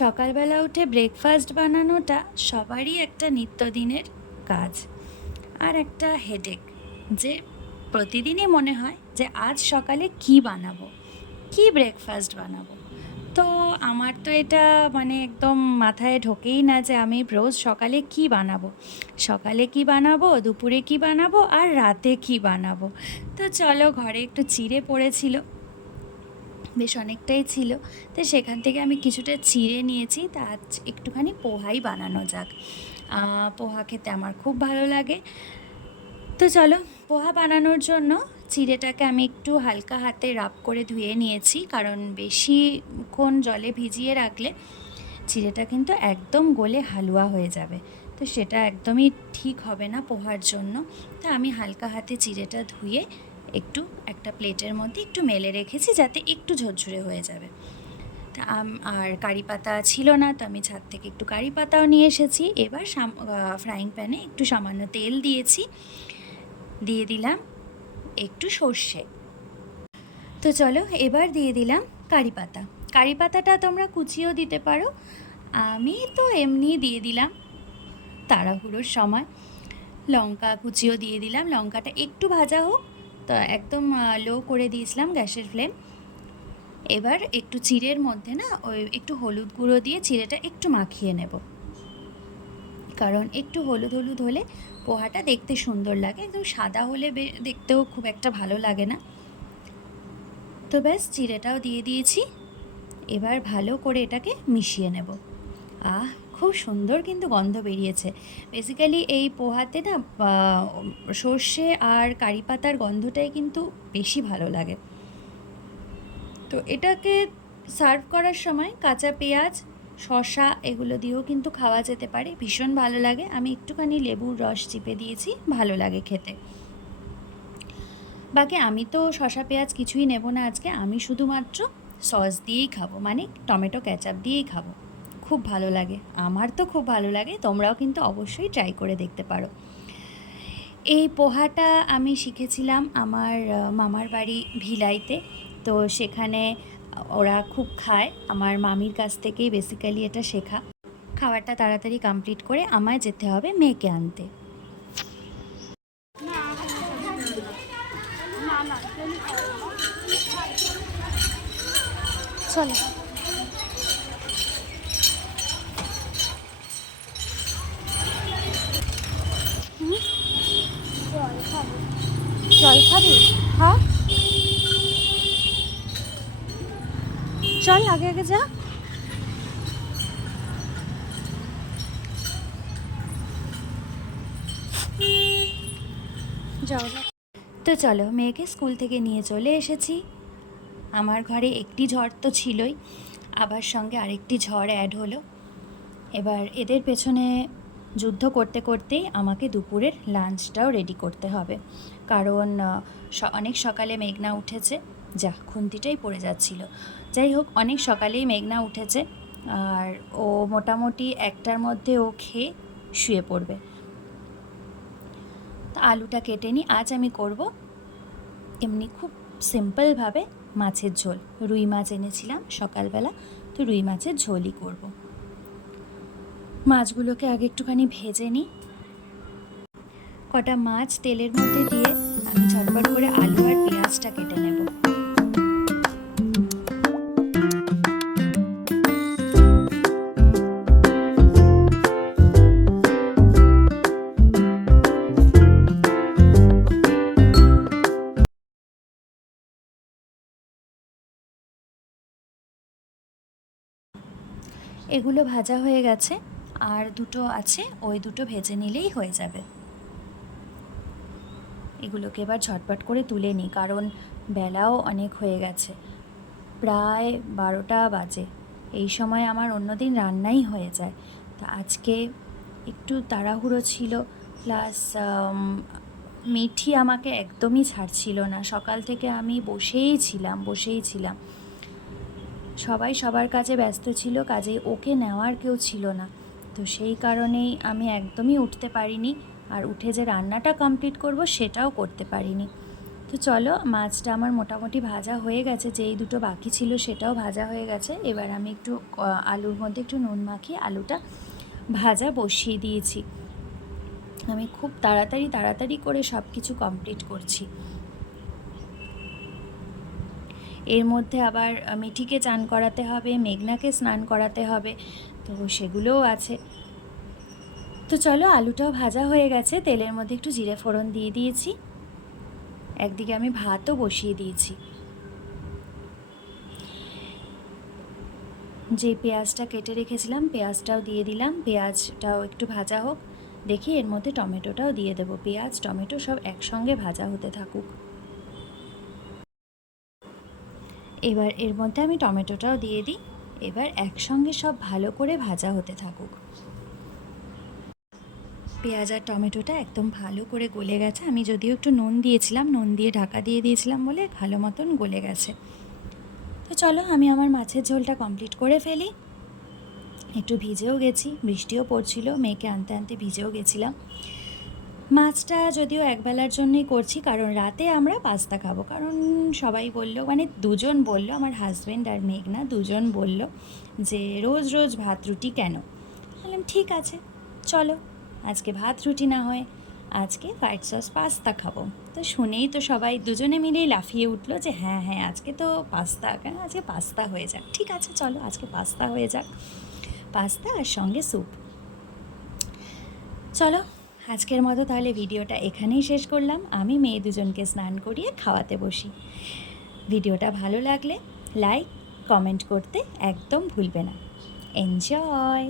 সকালবেলা উঠে ব্রেকফাস্ট বানানোটা সবারই একটা নিত্যদিনের কাজ আর একটা হেডেক, যে প্রতিদিনই মনে হয় যে আজ সকালে কি বানাবো, কি ব্রেকফাস্ট বানাবো। তো আমার তো এটা মানে একদম মাথায় ঢোকেই না যে আমি রোজ সকালে কি বানাবো, সকালে কি বানাবো, দুপুরে কি বানাবো আর রাতে কি বানাবো। তো চলো, ঘরে একটু চিড়ে পড়েছিল, বেশ অনেকটাই ছিল, তো সেখান থেকে আমি কিছুটা চিড়ে নিয়েছি। তা আজ একটুখানি পোহাই বানানো যাক। পোহা খেতে আমার খুব ভালো লাগে। তো চলো, পোহা বানানোর জন্য চিড়েটাকে আমি একটু হালকা হাতে রাব করে ধুয়ে নিয়েছি, কারণ বেশিক্ষণ জলে ভিজিয়ে রাখলে চিড়েটা কিন্তু একদম গলে হালুয়া হয়ে যাবে, তো সেটা একদমই ঠিক হবে না পোহার জন্য। তো আমি হালকা হাতে চিড়েটা ধুয়ে একটু একটা প্লেটের মধ্যে একটু মেলে রেখেছি, যাতে একটু ঝরঝরে হয়ে যাবে। তা আর কারি পাতা ছিল না, তো আমি ছাদ থেকে একটু কারি পাতাও নিয়ে এসেছি। এবার ফ্রাইং প্যানে একটু সামান্য তেল দিয়েছি, দিয়ে দিলাম একটু সর্ষে। তো চলো, এবার দিয়ে দিলাম কারি পাতা। কারি পাতাটা তোমরা কুচিয়েও দিতে পারো, আমি তো এমনি দিয়ে দিলাম তাড়াহুড়োর সময়। লঙ্কা কুচিও দিয়ে দিলাম, লঙ্কাটা একটু ভাজা হোক, তো একদম লো করে দিয়েছিলাম গ্যাসের ফ্লেম। এবার একটু চিড়ের মধ্যে না ওই একটু হলুদ গুঁড়ো দিয়ে চিড়েটা একটু মাখিয়ে নেব, কারণ একটু হলুদ হলুদ হলে পোহাটা দেখতে সুন্দর লাগে, একদম সাদা হলে দেখতেও খুব একটা ভালো লাগে না। তো ব্যাস, চিড়েটাও দিয়ে দিয়েছি। এবার ভালো করে এটাকে মিশিয়ে নেব। খুব সুন্দর কিন্তু গন্ধ বেরিয়েছে। বেসিক্যালি এই পোহাতে না সর্ষে আর কারি পাতার গন্ধটাই কিন্তু বেশি ভালো লাগে। তো এটাকে সার্ভ করার সময় কাঁচা পেঁয়াজ, শসা এগুলো দিয়েও কিন্তু খাওয়া যেতে পারে, ভীষণ ভালো লাগে। আমি একটুখানি লেবুর রস চিপে দিয়েছি, ভালো লাগে খেতে। বাকি আমি তো শসা পেঁয়াজ কিছুই নেব না আজকে, আমি শুধুমাত্র সস দিয়েই খাবো, মানে টমেটো কেচাপ দিয়েই খাবো। খুব ভালো লাগে, আমার তো খুব ভালো লাগে। তোমরাও কিন্তু অবশ্যই ট্রাই করে দেখতে পারো। এই পোহাটা আমি শিখেছিলাম আমার মামার বাড়ি ভিলাইতে, তো সেখানে ওরা খুব খায়। আমার মামির কাছ থেকেই বেসিক্যালি এটা শেখা। খাবারটা তাড়াতাড়ি কমপ্লিট করে আমায় যেতে হবে মেয়েকে আনতে। চলো, জল খাবি? হ্যাঁ, চল আগে আগে যা। যাও। তো চলো, মেয়েকে স্কুল থেকে নিয়ে চলে এসেছি। আমার ঘরে একটি ঝড় তো ছিলই, আবার সঙ্গে আরেকটি ঝড় অ্যাড হলো। এবার এদের পেছনে যুদ্ধ করতে করতেই আমাকে দুপুরের লাঞ্চটাও রেডি করতে হবে, কারণ অনেক সকালে মেঘনা উঠেছে। যা, খুন্তিটাই পড়ে যাচ্ছিল। যাই হোক, অনেক সকালেই মেঘনা উঠেছে, আর ও মোটামুটি 1টার মধ্যে ও খেয়ে শুয়ে পড়বে। তো আলুটা কেটে নিই। আজ আমি করব এমনি খুব সিম্পলভাবে মাছের ঝোল। রুই মাছ এনেছিলাম সকালবেলা, তো রুই মাছের ঝোলই করব। মাছগুলোকে আগে একটুখানি ভেজে নিই। কটা মাছ তেলের মধ্যে দিয়ে আমি ঝটপট করে আলু আর পেঁয়াজটা কেটে নেব। এগুলো ভাজা হয়ে গেছে, আর দুটো আছে, ওই দুটো ভেজে নিলেই হয়ে যাবে। এগুলোকে এবার ঝটপট করে তুলে নিই, কারণ বেলাও অনেক হয়ে গেছে, প্রায় 12টা বাজে। এই সময় আমার অন্যদিন রান্নাই হয়ে যায়, তা আজকে একটু তাড়াহুড়ো ছিল। প্লাস মিঠি আমাকে একদমই ছাড়ছিল না, সকাল থেকে আমি বসেই ছিলাম। সবাই সবার কাজে ব্যস্ত ছিল, কাজেই ওকে নেওয়ার কেউ ছিল না। তো সেই কারণেই আমি একদমই উঠতে পারিনি, আর উঠে যে রান্নাটা কমপ্লিট করব সেটাও করতে পারিনি। তো চলো, মাছটা আমার মোটামুটি ভাজা হয়ে গেছে, যেই দুটো বাকি ছিল সেটাও ভাজা হয়ে গেছে। এবার আমি একটু আলুর মধ্যে একটু নুন মাখিয়ে আলুটা ভাজা বসিয়ে দিয়েছি। আমি খুব তাড়াতাড়ি করে সব কিছু কমপ্লিট করছি। এর মধ্যে আবার মিঠিকে চান করাতে হবে, মেঘনাকে স্নান করাতে হবে, তো সেগুলোও আছে। তো চলো, আলুটাও ভাজা হয়ে গেছে, তেলের মধ্যে একটু জিরে ফোড়ন দিয়ে দিয়েছি। একদিকে আমি ভাতও বসিয়ে দিয়েছি। যে পেঁয়াজটা কেটে রেখেছিলাম পেঁয়াজটাও দিয়ে দিলাম, পেঁয়াজটাও একটু ভাজা হোক। দেখি এর মধ্যে টমেটোটাও দিয়ে দেবো, পেঁয়াজ টমেটো সব একসঙ্গে ভাজা হতে থাকুক। এবার এর মধ্যে আমি টমেটোটাও দিয়ে দিই। এবার একসঙ্গে সব ভালো করে ভাজা হতে থাকুক। পেঁয়াজ আর টমেটোটা একদম ভালো করে গলে গেছে। আমি যদিও একটু নুন দিয়েছিলাম, নুন দিয়ে ঢাকা দিয়ে দিয়েছিলাম বলে ভালো মতন গলে গেছে। তো চলো, আমি আমার মাছের ঝোলটা কমপ্লিট করে ফেলি। একটু ভিজেও গেছি, বৃষ্টিও পড়ছিল, মেয়েকে আনতে আনতে ভিজেও গেছিলাম। মাছটা যদিও একবেলার জন্যই করছি, কারণ রাতে আমরা পাস্তা খাবো। কারণ সবাই বললো, মানে দুজন বললো, আমার হাজব্যান্ড আর মেঘনা দুজন বললো যে রোজ রোজ ভাত রুটি কেন। বললাম ঠিক আছে, চলো আজকে ভাত রুটি না হয় আজকে হোয়াইট সস পাস্তা খাবো। তো শুনেই তো সবাই দুজনে মিলেই লাফিয়ে উঠলো যে হ্যাঁ হ্যাঁ, আজকে তো পাস্তা, কেন আজকে পাস্তা হয়ে যাক। ঠিক আছে চলো, আজকে পাস্তা হয়ে যাক, পাস্তা আর সঙ্গে স্যুপ। চলো, আজকের মতো তাহলে ভিডিওটা এখানেই শেষ করলাম। আমি মেয়ে দুজনকে স্নান করিয়ে খাওয়াতে বসি। ভিডিওটা ভালো লাগলে লাইক কমেন্ট করতে একদম ভুলবে না। এনজয়।